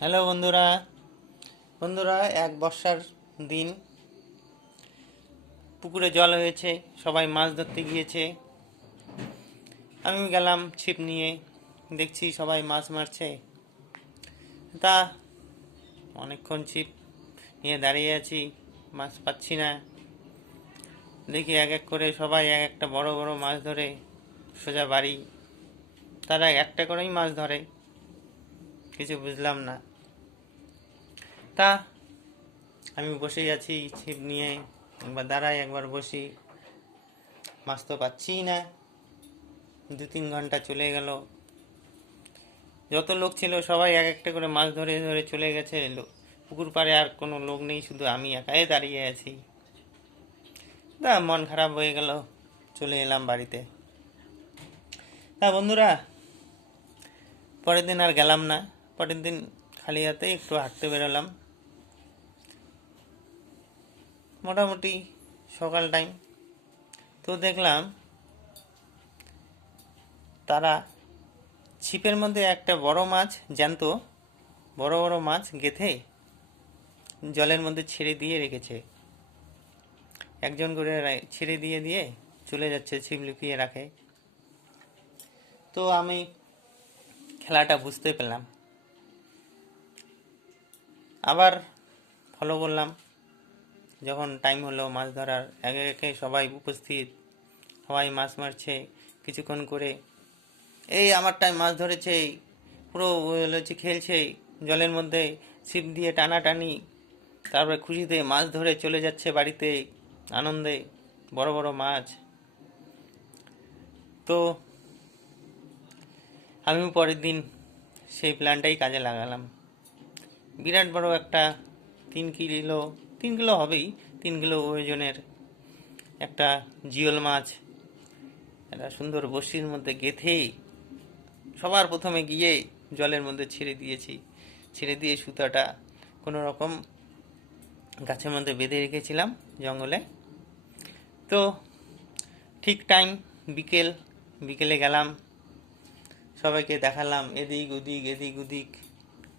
Hello বন্ধুরা। বন্ধুরা, এক বর্ষার দিন, পুকুরে জল হয়েছে, সবাই মাছ ধরতে গিয়েছে। আমিও গেলাম ছিপ নিয়ে, দেখছি সবাই মাছ মারছে। তা অনেকক্ষণ ছিপ নিয়ে দাঁড়িয়ে আছি, মাছ পাচ্ছি না। দেখি এক এক করে সবাই এক একটা বড় বড় মাছ ধরে সোজা বাড়ি। তারা একটা করেই মাছ ধরে, কিছু বুঝলাম না। তা আমি বসেই আছি ছিপ নিয়ে, একবার দাঁড়াই একবার বসি, মাছ তো পাচ্ছিই না। 2-3 ঘন্টা চলে গেল। যত লোক ছিল সবাই এক একটা করে মাছ ধরে ধরে চলে গেছে। পুকুর পাড়ে আর কোনো লোক নেই, শুধু আমি একাই দাঁড়িয়ে আছি। মন খারাপ হয়ে গেল, চলে এলাম বাড়িতে। বন্ধুরা, পরের দিন আর গেলাম না। পরের দিন খালি হাতে একটু হাঁটতে বেরোলাম, মোটামুটি সকাল টাইম। তো দেখলাম তারা ছিপের মধ্যে একটা বড় মাছ, জ্যান্ত বড় বড় মাছ গেঁথে জলের মধ্যে ছেড়ে দিয়ে রেখেছে। একজন করে ছেড়ে দিয়ে দিয়ে চলে যাচ্ছে, ছিপ লুকিয়ে রাখে। তো আমি খেলাটা বুঝতে পেলাম, আবার ফলো করলাম। যখন টাইম হলো মাছ ধরার, একে একে সবাই উপস্থিত, সবাই মাছ মারছে। কিছুক্ষণ করে এই আমার টাইম মাছ ধরেছে, পুরো হচ্ছে খেলছে জলের মধ্যে, ছিপ দিয়ে টানাটানি, তারপরে খুশিতে মাছ ধরে চলে যাচ্ছে বাড়িতে আনন্দে, বড় বড় মাছ। তো আমিও পরের দিন সেই প্ল্যানটাই কাজে লাগালাম। বিরাট বড় একটা 3 কিলো হবেই, 3 কিলো ওজনের একটা জিওল মাছ একটা সুন্দর বড়শির মধ্যে গেঁথে সবার প্রথমে গিয়ে জলের মধ্যে ছেড়ে দিয়েছি। ছেড়ে দিয়ে সুতাটা কোনো রকম গাছের মধ্যে বেঁধে রেখেছিলাম জঙ্গলে। তো ঠিক টাইম বিকেলে গেলাম, সবাইকে দেখালাম, এদিক ওদিক এদিক ওদিক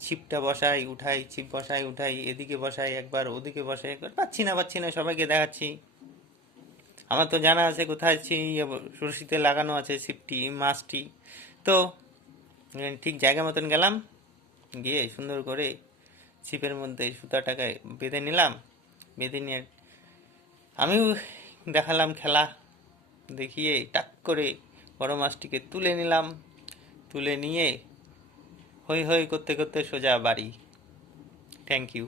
ছিপটা বসাই উঠাই, ছিপ বসাই উঠাই, এদিকে বসাই একবার, ওদিকে বসাই একবার, পাচ্ছি না, সবাইকে দেখাচ্ছি। আমার তো জানা আছে কোথায় রশিতে লাগানো আছে ছিপটি, মাছটি। তো ঠিক জায়গা মতন গেলাম, গিয়ে সুন্দর করে ছিপের মধ্যে সুতাটাকে বেঁধে নিলাম। বেঁধে নিয়ে আমিও দেখালাম খেলা, দেখিয়ে টাক করে বড় মাছটিকে তুলে নিলাম। তুলে নিয়ে হই হই করতে করতে সোজা বাড়ি। Thank you.